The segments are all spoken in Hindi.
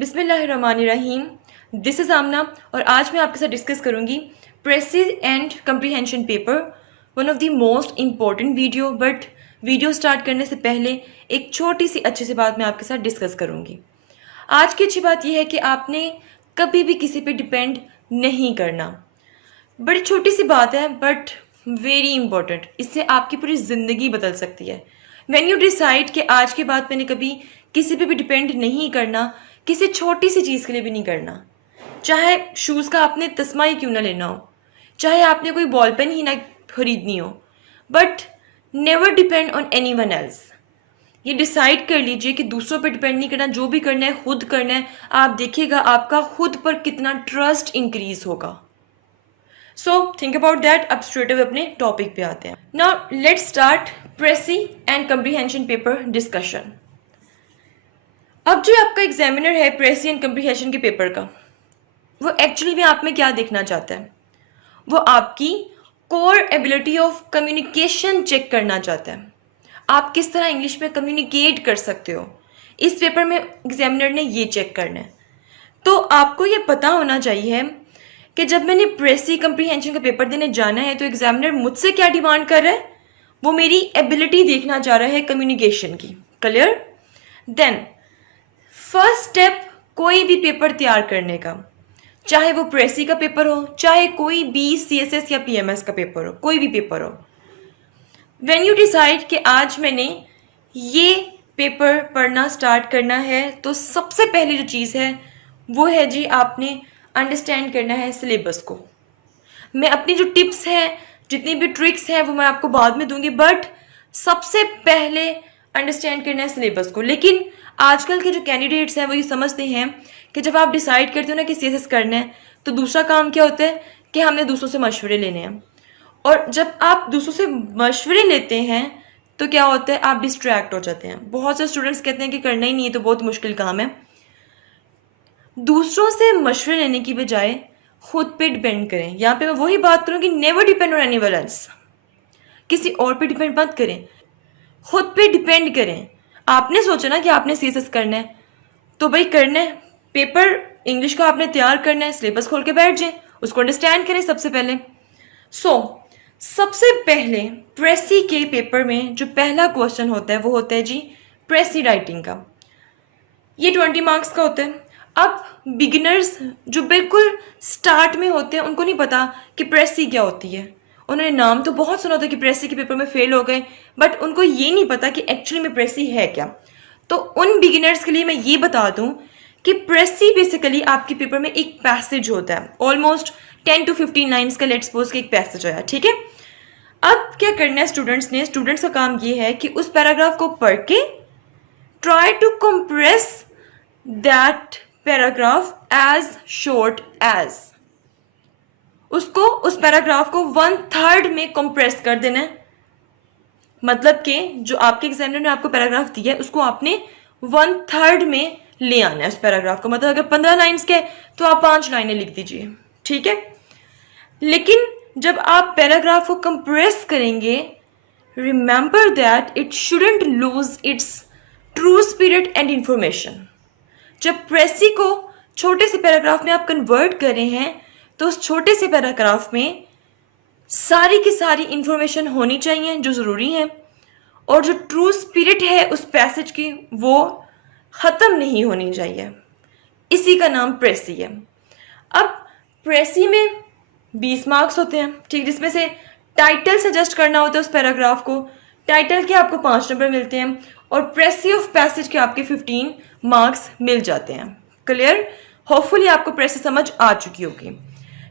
बिस्मिल्लाहिर्रहमानिर्रहीम। दिस इज़ आमना और आज मैं आपके साथ डिस्कस करूंगी precious and comprehension paper, one of the most important video. But video start करने से पहले एक छोटी सी अच्छी सी बात मैं आपके साथ डिस्कस करूंगी। आज की अच्छी बात यह है कि आपने कभी भी किसी पे डिपेंड नहीं करना। बड़ी छोटी सी बात है बट वेरी इंपॉर्टेंट, इससे आपकी पूरी ज़िंदगी बदल सकती है। व्हेन यू डिसाइड कि आज के बाद मैंने कभी किसी पे भी डिपेंड नहीं करना, किसी छोटी सी चीज़ के लिए भी नहीं करना, चाहे शूज़ का आपने तस्मा ही क्यों ना लेना हो, चाहे आपने कोई बॉल पेन ही ना खरीदनी हो, but never depend on any one else. ये डिसाइड कर लीजिए कि दूसरों पे डिपेंड नहीं करना, जो भी करना है खुद करना है। आप देखिएगा आपका खुद पर कितना ट्रस्ट इंक्रीज होगा। So think about that. अब स्ट्रेट अवे अपने टॉपिक पे आते हैं। Now let's start precis and comprehension paper discussion. अब जो आपका एग्जामिनर है प्रेसी एंड कंप्रीहेंशन के पेपर का, वो एक्चुअली में आप में क्या देखना चाहता है? वो आपकी core ability of communication check करना चाहता है। आप किस तरह इंग्लिश में कम्युनिकेट कर सकते हो, इस पेपर में एग्जामिनर ने ये चेक करना है। तो आपको ये पता होना चाहिए कि जब मैंने प्रेसी कंप्रीहेंशन का पेपर देने जाना है तो एग्जामिनर मुझसे क्या डिमांड कर रहा है, वो मेरी एबिलिटी देखना चाह रहा है कम्युनिकेशन की। क्लियर? देन फर्स्ट स्टेप कोई भी पेपर तैयार करने का, चाहे वो प्रेसी का पेपर हो, चाहे कोई भी सीएसएस या पीएमएस का पेपर हो, कोई भी पेपर हो, व्हेन यू डिसाइड कि आज मैंने ये पेपर पढ़ना स्टार्ट करना है, तो सबसे पहली जो चीज़ है वो है जी, आपने अंडरस्टैंड करना है सिलेबस को। मैं अपनी जो टिप्स हैं, जितनी भी ट्रिक्स हैं, वो मैं आपको बाद में दूंगी, बट सबसे पहले अंडरस्टैंड करना है सिलेबस को। लेकिन आजकल के जो कैंडिडेट्स हैं वो ये समझते हैं कि जब आप डिसाइड करते हो ना कि सीएसएस करना है, तो दूसरा काम क्या होता है कि हमने दूसरों से मशवरे लेने हैं। और जब आप दूसरों से मशवरे लेते हैं तो क्या होता है, आप डिस्ट्रैक्ट हो जाते हैं। बहुत से स्टूडेंट्स कहते हैं कि करना ही नहीं है, तो बहुत मुश्किल काम है। दूसरों से मशवरे लेने की बजाय खुद पे डिपेंड करें। यहाँ पे मैं वही बात करूँ कि never depend on anyone else. किसी और पे डिपेंड मत करें, खुद पे डिपेंड करें। आपने सोचा ना कि आपने सीएसएस करना है, तो भाई करना है। पेपर इंग्लिश का आपने तैयार करना है, सिलेबस खोल के बैठ जाए, उसको अंडरस्टैंड करें सबसे पहले। सबसे पहले प्रेसी के पेपर में जो पहला क्वेश्चन होता है वो होता है जी प्रेसी राइटिंग का। ये 20 मार्क्स का होता है। अब बिगिनर्स जो बिल्कुल स्टार्ट में होते हैं, उनको नहीं पता कि प्रेसी क्या होती है। उन्होंने नाम तो बहुत सुना था कि प्रेसी के पेपर में फेल हो गए, बट उनको ये नहीं पता कि एक्चुअली में प्रेसी है क्या। तो उन बिगिनर्स के लिए मैं ये बता दूं कि प्रेसी बेसिकली आपके पेपर में एक पैसेज होता है, ऑलमोस्ट 10 to 15 लाइन्स का, लेट्स सपोज कि एक पैसेज आया, ठीक है। अब क्या करना है स्टूडेंट्स का काम ये है कि उस पैराग्राफ को पढ़ के try to compress that paragraph as short as, उसको उस पैराग्राफ को 1/3 में कंप्रेस कर देना है। मतलब कि जो आपके एग्जामिनर ने आपको पैराग्राफ दिया है उसको आपने 1/3 में ले आना है उस पैराग्राफ को। मतलब अगर 15 लाइन्स के तो आप 5 लाइनें लिख दीजिए, ठीक है। लेकिन जब आप पैराग्राफ को कंप्रेस करेंगे, remember that it shouldn't lose its true spirit and information. जब प्रेसी को छोटे से पैराग्राफ में आप कन्वर्ट कर रहे हैं, तो उस छोटे से पैराग्राफ में सारी की सारी इंफॉर्मेशन होनी चाहिए जो ज़रूरी है, और जो ट्रू स्पिरिट है उस पैसेज की वो ख़त्म नहीं होनी चाहिए। इसी का नाम प्रेसी है। अब प्रेसी में 20 मार्क्स होते हैं, ठीक, जिसमें से टाइटल सजेस्ट करना होता है उस पैराग्राफ को। टाइटल के आपको 5 नंबर मिलते हैं और प्रेसी ऑफ पैसेज के आपके 15 मार्क्स मिल जाते हैं। क्लियर? होपफुली आपको प्रेसी समझ आ चुकी होगी।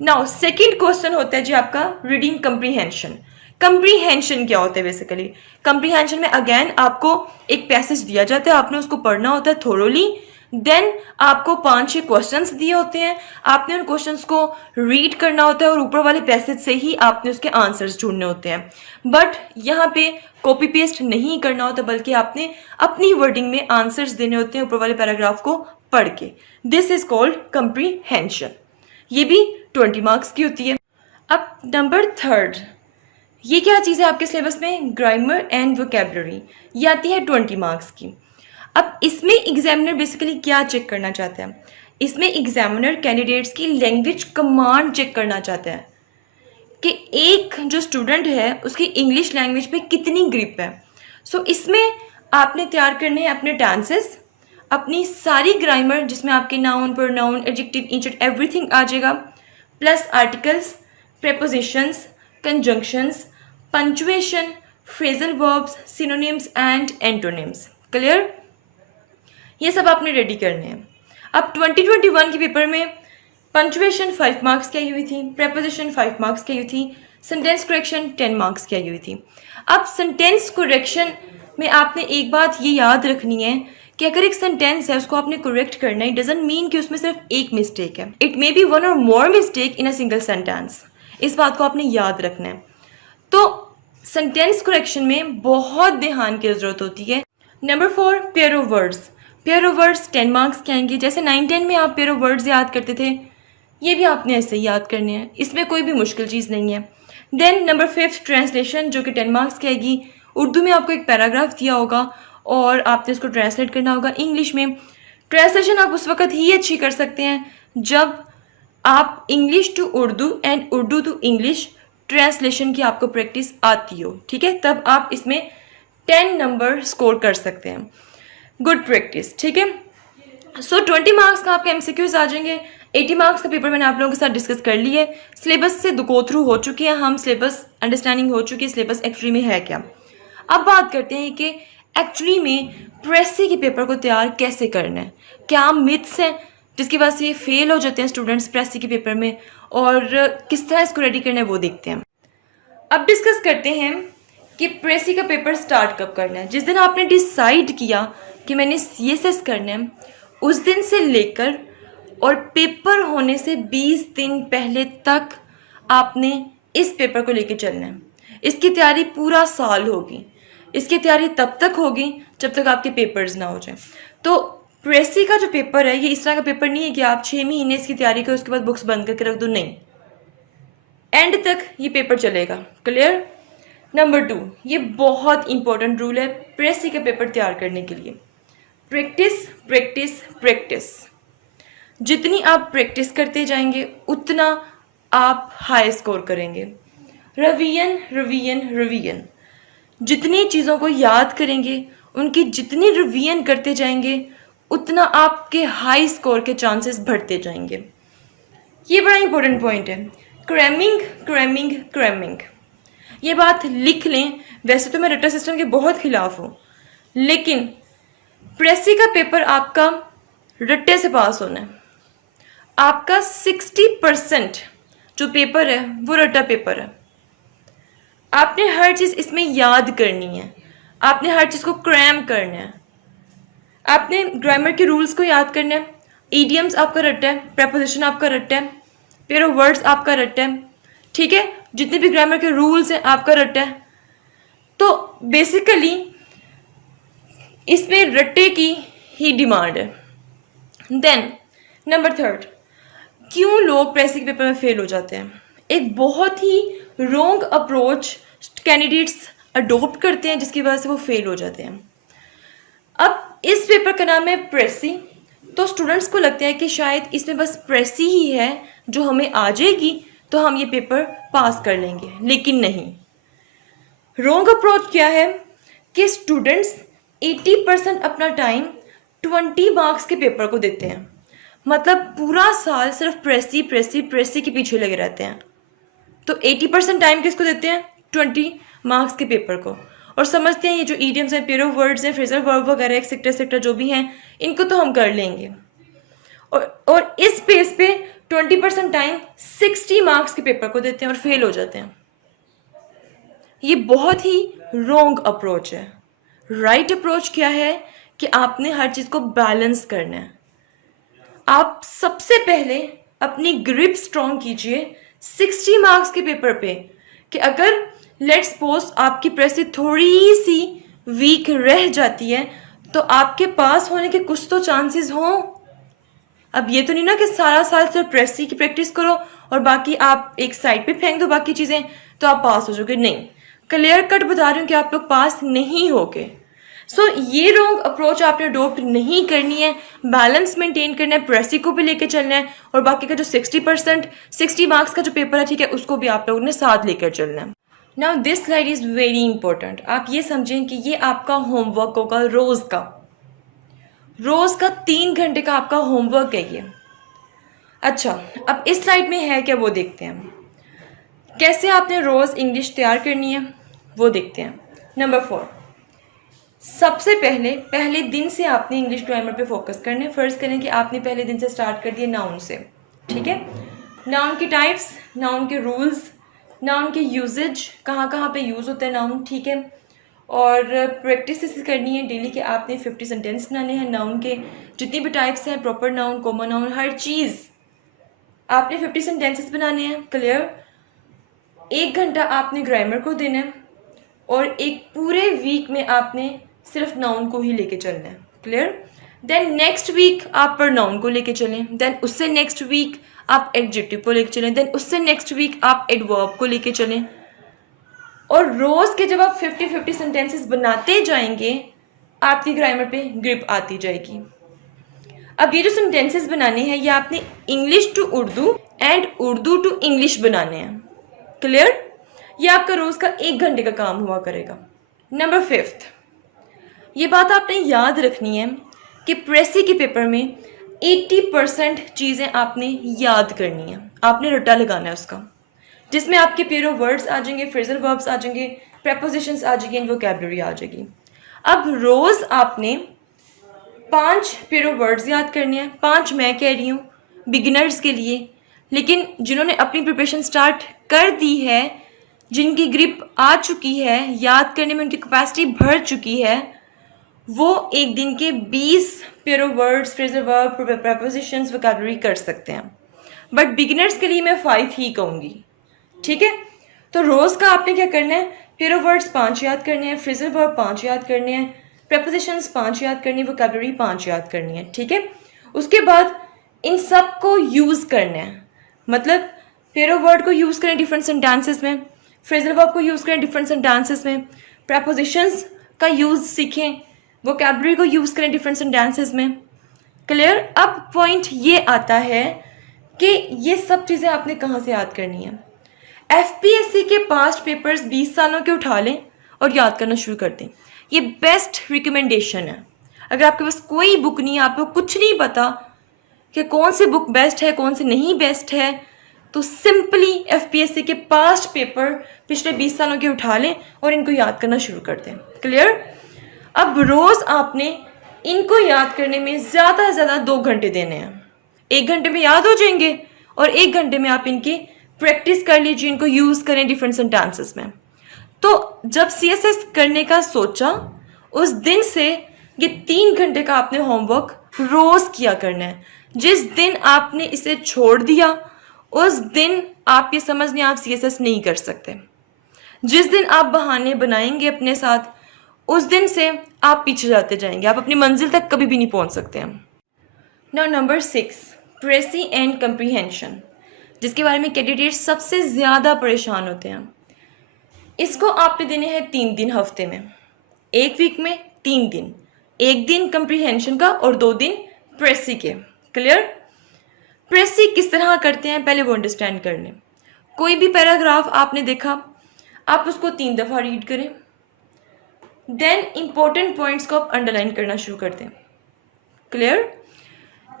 नाउ सेकंड क्वेश्चन होता है जी आपका रीडिंग कंप्रीहेंशन। कंप्रीहेंशन क्या होता है? बेसिकली कंप्रीहेंशन में अगेन आपको एक पैसेज दिया जाता है, आपने उसको पढ़ना होता है थोरोली। देन आपको 5-6 क्वेश्चंस दिए होते हैं, आपने उन क्वेश्चंस को रीड करना होता है और ऊपर वाले पैसेज से ही आपने उसके आंसर्स ढूंढने होते हैं। बट यहाँ पे कॉपी पेस्ट नहीं करना होता, बल्कि आपने अपनी वर्डिंग में आंसर्स देने होते हैं ऊपर वाले पैराग्राफ को पढ़ के। This is called comprehension. ये भी 20 मार्क्स की होती है। अब नंबर 3, ये क्या चीज़ है आपके सिलेबस में? Grammar and vocabulary. ये आती है 20 मार्क्स की। अब इसमें एग्जामिनर बेसिकली क्या चेक करना चाहते हैं? इसमें एग्जामिनर कैंडिडेट्स की लैंग्वेज कमांड चेक करना चाहते हैं कि एक जो स्टूडेंट है उसकी इंग्लिश लैंग्वेज पे कितनी ग्रिप है। सो इसमें आपने तैयार करने हैं अपने टेंसेस, अपनी सारी ग्रामर जिसमें आपके नाउन, प्रोनाउन, एडजेक्टिव, इंजर एवरीथिंग आ जाएगा, plus articles, prepositions, conjunctions, punctuation, phrasal verbs, synonyms and antonyms. Clear? ये सब आपने रेडी करने हैं। अब 2021 के पेपर में पंचुएशन 5 मार्क्स की आई हुई थी, प्रेपोजिशन 5 मार्क्स की आई हुई थी, सेंटेंस करेक्शन 10 मार्क्स की आई हुई थी। अब सेंटेंस करेक्शन में आपने एक बात ये याद रखनी है कि अगर एक सेंटेंस है उसको आपने करेक्ट करना है, डजंट मीन कि उसमें सिर्फ एक मिस्टेक है। इट मे बी वन और more mistake in a single sentence. इस बात को आपने याद रखना है। तो सेंटेंस करेक्शन में बहुत ध्यान की जरूरत होती है। Number 4, pair of words. Pair of words 10 marks के आएंगे। जैसे 9-10 में आप पेयर ऑफ वर्ड्स याद करते थे, ये भी आपने ऐसे ही याद करने हैं, इसमें कोई भी मुश्किल चीज़ नहीं है। देन नंबर 5, ट्रांसलेशन, जो कि 10 मार्क्स की आएगी। उर्दू में आपको एक पैराग्राफ दिया होगा और आपने उसको ट्रांसलेट करना होगा इंग्लिश में। ट्रांसलेशन आप उस वक्त ही अच्छी कर सकते हैं जब आप English to Urdu and Urdu to English translation की आपको प्रैक्टिस आती हो, ठीक है? तब आप इसमें 10 नंबर स्कोर कर सकते हैं। गुड प्रैक्टिस, ठीक है? सो 20 मार्क्स का आपके एमसीक्यूज आ जाएंगे। 80 मार्क्स का पेपर मैंने आप लोगों के साथ डिस्कस कर ली है। सिलेबस से गो थ्रू हो चुके हैं हम, सिलेबस अंडरस्टैंडिंग हो चुकी है सिलेबस एक्चुअली में है क्या। अब बात करते हैं कि एक्चुअली में प्रेसी के पेपर को तैयार कैसे करना है, क्या मिथ्स हैं जिसकी वजह से फेल हो जाते हैं स्टूडेंट्स प्रेसी के पेपर में, और किस तरह इसको रेडी करना है वो देखते हैं। अब डिस्कस करते हैं कि प्रेसी का पेपर स्टार्ट कब करना है। जिस दिन आपने डिसाइड किया कि मैंने सीएसएस करना है, उस दिन से लेकर और पेपर होने से 20 दिन पहले तक आपने इस पेपर को लेके चलना है। इसकी तैयारी पूरा साल होगी। इसकी तैयारी तब तक होगी जब तक आपके पेपर्स ना हो जाए। तो प्रेसी का जो पेपर है ये इस तरह का पेपर नहीं है कि आप 6 महीने इसकी तैयारी करो उसके बाद बुक्स बंद करके रख दो, नहीं, एंड तक ये पेपर चलेगा। क्लियर? नंबर 2, ये बहुत इंपॉर्टेंट रूल है प्रेसी का पेपर तैयार करने के लिए। Practice practice practice. जितनी आप प्रैक्टिस करते जाएंगे उतना आप हाई स्कोर करेंगे। Revision revision revision. जितनी चीज़ों को याद करेंगे, उनकी जितनी रिवीजन करते जाएंगे, उतना आपके हाई स्कोर के चांसेस बढ़ते जाएंगे। ये बड़ा इंपॉर्टेंट पॉइंट है। क्रैमिंग क्रैमिंग क्रैमिंग, ये बात लिख लें। वैसे तो मैं रट्टा सिस्टम के बहुत खिलाफ हूँ, लेकिन प्रेसी का पेपर आपका रट्टे से पास होना है। आपका 60% जो पेपर है वो रट्टा पेपर है। आपने हर चीज़ इसमें याद करनी है, आपने हर चीज़ को क्रैम करना है, आपने ग्रामर के रूल्स को याद करना है। ईडियम्स आपका रट्टा है, प्रेपोजिशन आपका रट्टा है, पेयर ऑफ वर्ड्स आपका रट्टा है, ठीक है? जितने भी ग्रामर के रूल्स हैं आपका रट्टा है। तो बेसिकली इसमें रट्टे की ही डिमांड है। देन नंबर 3, क्यों लोग प्रेसी के पेपर में फेल हो जाते हैं? एक बहुत ही रॉन्ग अप्रोच कैंडिडेट्स अडोप्ट करते हैं जिसकी वजह से वो फेल हो जाते हैं। अब इस पेपर का नाम है प्रेसी, तो स्टूडेंट्स को लगता है कि शायद इसमें बस प्रेसी ही है जो हमें आ जाएगी तो हम ये पेपर पास कर लेंगे, लेकिन नहीं। रॉन्ग अप्रोच क्या है कि स्टूडेंट्स 80% अपना टाइम 20 मार्क्स के पेपर को देते हैं। मतलब पूरा साल सिर्फ प्रेसी प्रेसी प्रेसी के पीछे लगे रहते हैं। तो 80% टाइम किसको देते हैं? 20 मार्क्स के पेपर को, और समझते हैं ये जो ईडियम्स हैं, पेयर ऑफ वर्ड्स हैं, फ्रेजल वर्ब वगैरह एक्सेट्रा जो भी हैं, इनको तो हम कर लेंगे। और इस बेस पे 20% टाइम 60 मार्क्स के पेपर को देते हैं और फेल हो जाते हैं। ये बहुत ही रॉन्ग अप्रोच है। राइट अप्रोच क्या है कि आपने हर चीज़ को बैलेंस करना है। आप सबसे पहले अपनी ग्रिप स्ट्रॉन्ग कीजिए 60 मार्क्स के पेपर पे, कि अगर लेट्स सपोज आपकी प्रेसी थोड़ी सी वीक रह जाती है तो आपके पास होने के कुछ तो चांसेस हों। अब ये तो नहीं ना कि सारा साल सिर्फ प्रेसी की प्रैक्टिस करो और बाकी आप एक साइड पे फेंक दो बाकी चीज़ें तो आप पास हो जाओगे। नहीं, क्लियर कट बता रही हूँ कि आप लोग पास नहीं होगे। सो ये रॉन्ग अप्रोच आपने अडोप्ट नहीं करनी है, बैलेंस मेंटेन करना है, प्रेसी को भी लेके चलना है और बाकी का जो 60 मार्क्स का जो पेपर है, ठीक है, उसको भी आप लोगों ने साथ लेकर चलना है। Now this slide is very important. आप ये समझें कि ये आपका होमवर्क होगा रोज़ का 3 घंटे का आपका होमवर्क है ये। अच्छा, अब इस स्लाइड में है क्या वो देखते हैं, कैसे आपने रोज़ इंग्लिश तैयार करनी है वो देखते हैं। नंबर 4, सबसे पहले दिन से आपने इंग्लिश ग्रामर पे फोकस करना है। फर्ज करें कि आपने पहले दिन से स्टार्ट कर दिया नाउन से, ठीक है। नाउन की टाइप्स, नाउन के रूल्स, नाउन के यूजेज, कहाँ पे यूज़ होता है नाउन, ठीक है। और प्रैक्टिस इस करनी है डेली कि आपने 50 सेंटेंस बनाने हैं नाउन के, जितनी भी टाइप्स हैं, प्रॉपर नाउन, कॉमन नाउन, हर चीज़ आपने 50 सेंटेंसेस बनाने हैं। क्लियर। 1 घंटा आपने ग्रामर को देना है और एक पूरे वीक में आपने सिर्फ नाउन को ही लेके चलना है। क्लियर। देन नेक्स्ट वीक आप पर नाउन को लेके चलें, देन उससे नेक्स्ट वीक आप एडजेक्टिव को लेके चलें, देन उससे नेक्स्ट वीक आप एडवर्ब को लेके चलें। और रोज़ के जब आप 50 सेंटेंसेस बनाते जाएंगे, आपकी ग्रामर पे ग्रिप आती जाएगी। अब ये जो सेंटेंसेस बनाने हैं, ये आपने English to Urdu and Urdu to English बनाने हैं। क्लियर। ये आपका रोज़ का 1 घंटे का काम हुआ करेगा। नंबर 5, ये बात आपने याद रखनी है कि प्रेसी के पेपर में 80% चीज़ें आपने याद करनी है, आपने रट्टा लगाना है उसका, जिसमें आपके पेयर ऑफ वर्ड्स आ जाएंगे, फ्रेजल वर्ब्स आ जाएंगे, प्रेपोजिशंस आ जाएंगी, वोकैबुलरी आ जाएगी। अब रोज़ आपने 5 पेयर ऑफ वर्ड्स याद करने हैं। 5 मैं कह रही हूँ बिगिनर्स के लिए, लेकिन जिन्होंने अपनी प्रिपरेशन स्टार्ट कर दी है, जिनकी ग्रिप आ चुकी है, याद करने में उनकी कैपेसिटी बढ़ चुकी है, वो एक दिन के 20 pair of words, phrasal verb, prepositions, vocabulary कर सकते हैं। बट बिगिनर्स के लिए मैं 5 ही कहूँगी, ठीक है। तो रोज़ का आपने क्या करना है, पेयर ऑफ वर्ड्स 5 याद करने हैं, फ्रेजल वर्ब 5 याद करने हैं, प्रेपोजिशंस 5 याद करनी है, वोकैबुलरी 5 याद करनी है, ठीक है। उसके बाद इन सब को यूज़ करना है, मतलब पेयर ऑफ वर्ड को यूज़ करें डिफरेंट सेंटेंसेस में, फ्रेजल वर्ब को यूज़ करें डिफरेंट सेंटेंसेस में, प्रेपोजिशंस का यूज़ सीखें, वोकैबुलरी को यूज़ करें डिफरेंट सेंटेंसेस में। क्लियर। अब पॉइंट ये आता है कि ये सब चीज़ें आपने कहाँ से याद करनी है। एफपीएससी के पास्ट पेपर्स 20 सालों के उठा लें और याद करना शुरू कर दें। ये बेस्ट रिकमेंडेशन है। अगर आपके पास कोई बुक नहीं है, आपको कुछ नहीं पता कि कौन सी बुक बेस्ट है, कौन सी नहीं बेस्ट है, तो सिंपली एफपीएससी के पास्ट पेपर पिछले 20 सालों के उठा लें और इनको याद करना शुरू कर दें। क्लियर। अब रोज़ आपने इनको याद करने में ज़्यादा से ज़्यादा 2 घंटे देने हैं। 1 घंटे में याद हो जाएंगे और 1 घंटे में आप इनकी प्रैक्टिस कर लीजिए, इनको यूज़ करें डिफरेंट सेंटेंसेस में। तो जब सीएसएस करने का सोचा, उस दिन से ये 3 घंटे का आपने होमवर्क रोज़ किया करना है। जिस दिन आपने इसे छोड़ दिया, उस दिन आप ये समझ लें आप सीएसएस नहीं कर सकते। जिस दिन आप बहाने बनाएंगे अपने साथ, उस दिन से आप पीछे जाते जाएंगे, आप अपनी मंजिल तक कभी भी नहीं पहुंच सकते हैं। नाउ नंबर 6, प्रेसी एंड कंप्रीहेंशन, जिसके बारे में कैंडिडेट सबसे ज़्यादा परेशान होते हैं। इसको आपने देने हैं 3 दिन हफ्ते में, 1 वीक में 3 दिन, 1 दिन कंप्रीहेंशन का और 2 दिन प्रेसी के। क्लियर। प्रेसी किस तरह करते हैं पहले वो अंडरस्टैंड कर लें। कोई भी पैराग्राफ आपने देखा, आप उसको 3 दफ़ा रीड करें, देन इंपॉर्टेंट पॉइंट्स को आप अंडरलाइन करना शुरू कर दें। क्लियर।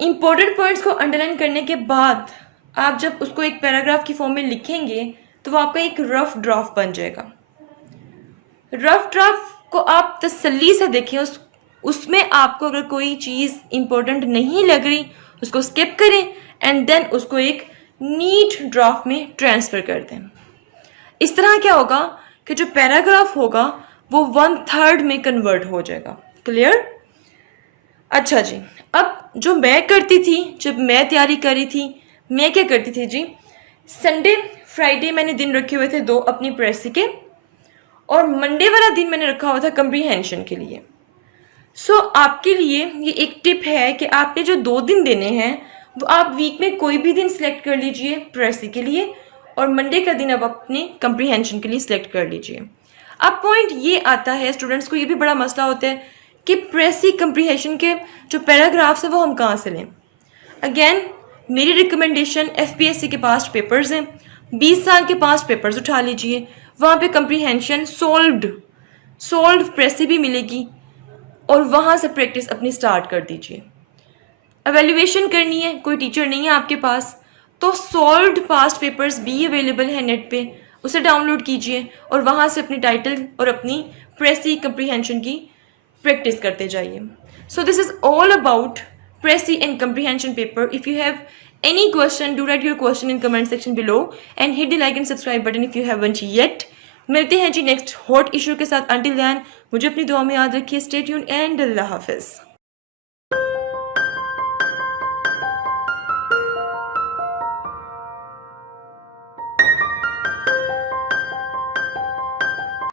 इंपॉर्टेंट पॉइंट्स को अंडरलाइन करने के बाद आप जब उसको एक पैराग्राफ की फॉर्म में लिखेंगे तो वो आपका एक रफ ड्राफ्ट बन जाएगा। रफ ड्राफ्ट को आप तसल्ली से देखें, उसमें आपको अगर कोई चीज़ इंपॉर्टेंट नहीं लग रही उसको स्किप करें एंड देन उसको एक नीट ड्राफ्ट में ट्रांसफ़र कर दें। इस तरह क्या होगा कि जो पैराग्राफ होगा वो 1/3 में कन्वर्ट हो जाएगा। क्लियर। अच्छा जी, अब जो मैं करती थी, जब मैं तैयारी कर रही थी, मैं क्या करती थी जी, संडे फ्राइडे मैंने दिन रखे हुए थे 2 अपनी प्रेसी के, और मंडे वाला दिन मैंने रखा हुआ था कंप्रीहेंशन के लिए। सो आपके लिए ये एक टिप है कि आपने जो 2 दिन देने हैं वो आप वीक में कोई भी दिन सिलेक्ट कर लीजिए प्रेसी के लिए, और मंडे का दिन आप अपने कंप्रीहेंशन के लिए सिलेक्ट कर लीजिए। अब पॉइंट ये आता है, स्टूडेंट्स को ये भी बड़ा मसला होता है कि प्रेसी कंप्रीहेंशन के जो पैराग्राफ्स हैं वो हम कहाँ से लें। अगेन मेरी रिकमेंडेशन FPSC के पास्ट पेपर्स हैं, 20 साल के पास्ट पेपर्स उठा लीजिए, वहाँ पे कंप्रीहेंशन सोल्व्ड प्रेसी भी मिलेगी और वहाँ से प्रैक्टिस अपनी स्टार्ट कर दीजिए। एवेल्युएशन करनी है, कोई टीचर नहीं है आपके पास, तो सॉल्व्ड पास्ट पेपर्स भी अवेलेबल है नेट पे, उसे डाउनलोड कीजिए और वहाँ से अपनी टाइटल और अपनी प्रेसी कंप्रीहेंशन की प्रैक्टिस करते जाइए। So this is all about precis and comprehension paper. If you have any question, do write your question in comment section below and hit the like and subscribe button if you haven't yet. मिलते हैं जी नेक्स्ट हॉट इशू के साथ. अंटिल देन मुझे अपनी दुआ में याद रखिए. स्टे ट्यून्ड एंड अल्लाह हाफिज़.